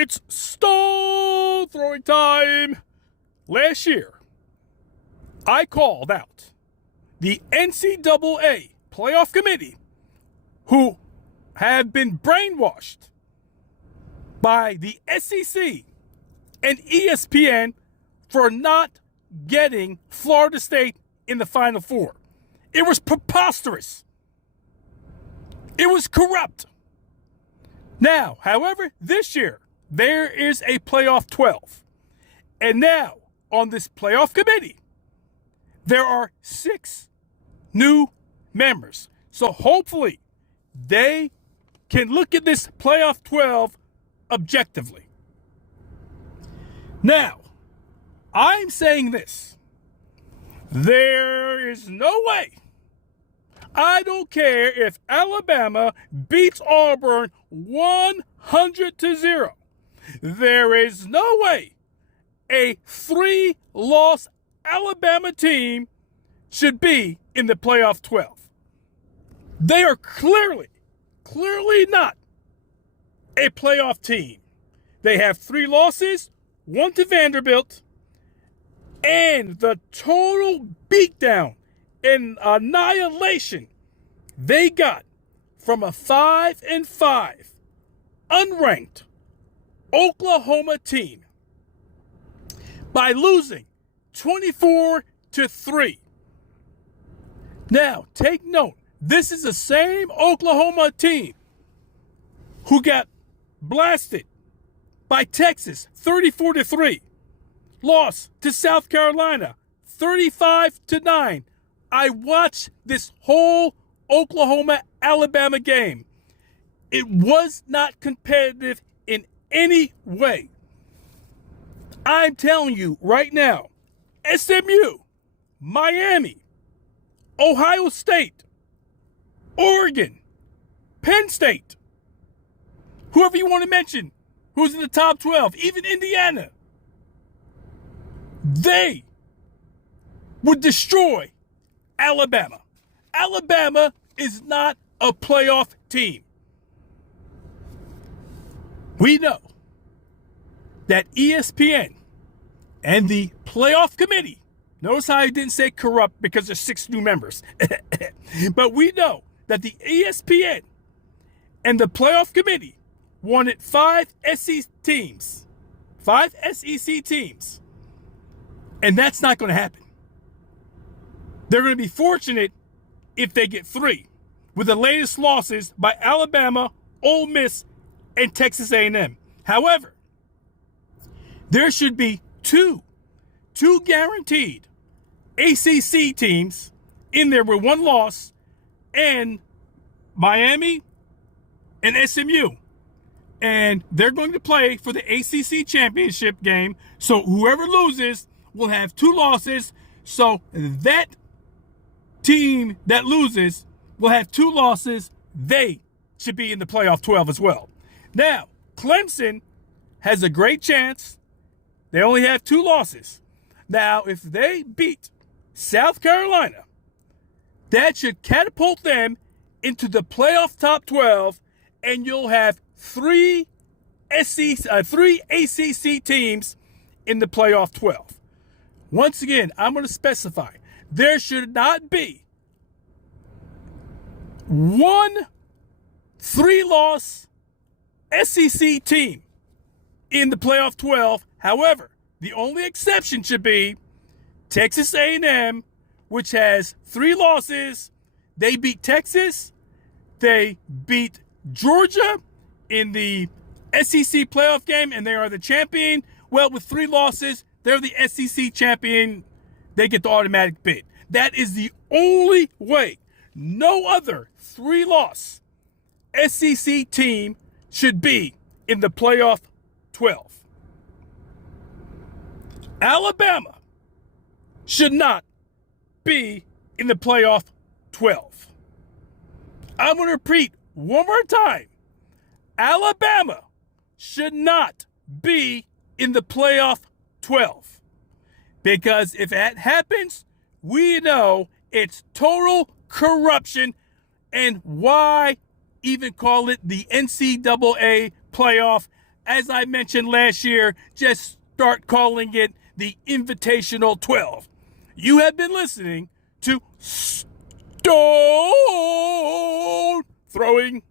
It's stone throwing time. Last year, I called out the NCAA playoff committee who have been brainwashed by the SEC and ESPN for not getting Florida State in the Final Four. It was preposterous. It was corrupt. Now, however, this year, there is a playoff 12. And now, on this playoff committee, there are 6 new members. So hopefully, they can look at this playoff 12 objectively. Now, I'm saying this. There is no way. I don't care if Alabama beats Auburn 100-0. There is no way a 3-loss Alabama team should be in the playoff 12. They are clearly not a playoff team. They have 3 losses, 1 to Vanderbilt, and the total beatdown and annihilation they got from a 5-5 unranked Oklahoma team by losing 24-3. Now, take note, this is the same Oklahoma team who got blasted by Texas 34-3, lost to South Carolina 35-9. I watched this whole Oklahoma-Alabama game. It was not competitive in any way. I'm telling you right now, SMU, Miami, Ohio State, Oregon, Penn State, whoever you want to mention, who's in the top 12, even Indiana, they would destroy Alabama. Alabama is not a playoff team. We know that ESPN and the playoff committee, notice how I didn't say corrupt because there's 6 new members, but we know that the ESPN and the playoff committee wanted 5 SEC teams, and that's not going to happen. They're going to be fortunate if they get 3, with the latest losses by Alabama, Ole Miss, and Texas A&M. However, there should be two guaranteed ACC teams in there with 1 loss, and Miami and SMU. And they're going to play for the ACC championship game. So whoever loses will have 2 losses. So that team that loses will have 2 losses. They should be in the playoff 12 as well. Now, Clemson has a great chance. They only have 2 losses. Now, if they beat South Carolina, that should catapult them into the playoff top 12, and you'll have 3 ACC teams in the playoff 12. Once again, I'm going to specify, there should not be 1 3-loss SEC team in the playoff 12. However, the only exception should be Texas A&M, which has 3 losses. They beat Texas. They beat Georgia in the SEC playoff game, and they are the champion. Well, with 3 losses, they're the SEC champion. They get the automatic bid. That is the only way. No other 3-loss SEC team should be in the playoff 12. Alabama should not be in the playoff 12. I'm going to repeat one more time. Alabama should not be in the playoff 12. Because if that happens, we know it's total corruption. And why even call it the NCAA playoff? as I mentioned last year, just start calling it the Invitational 12. You have been listening to Stone Throwing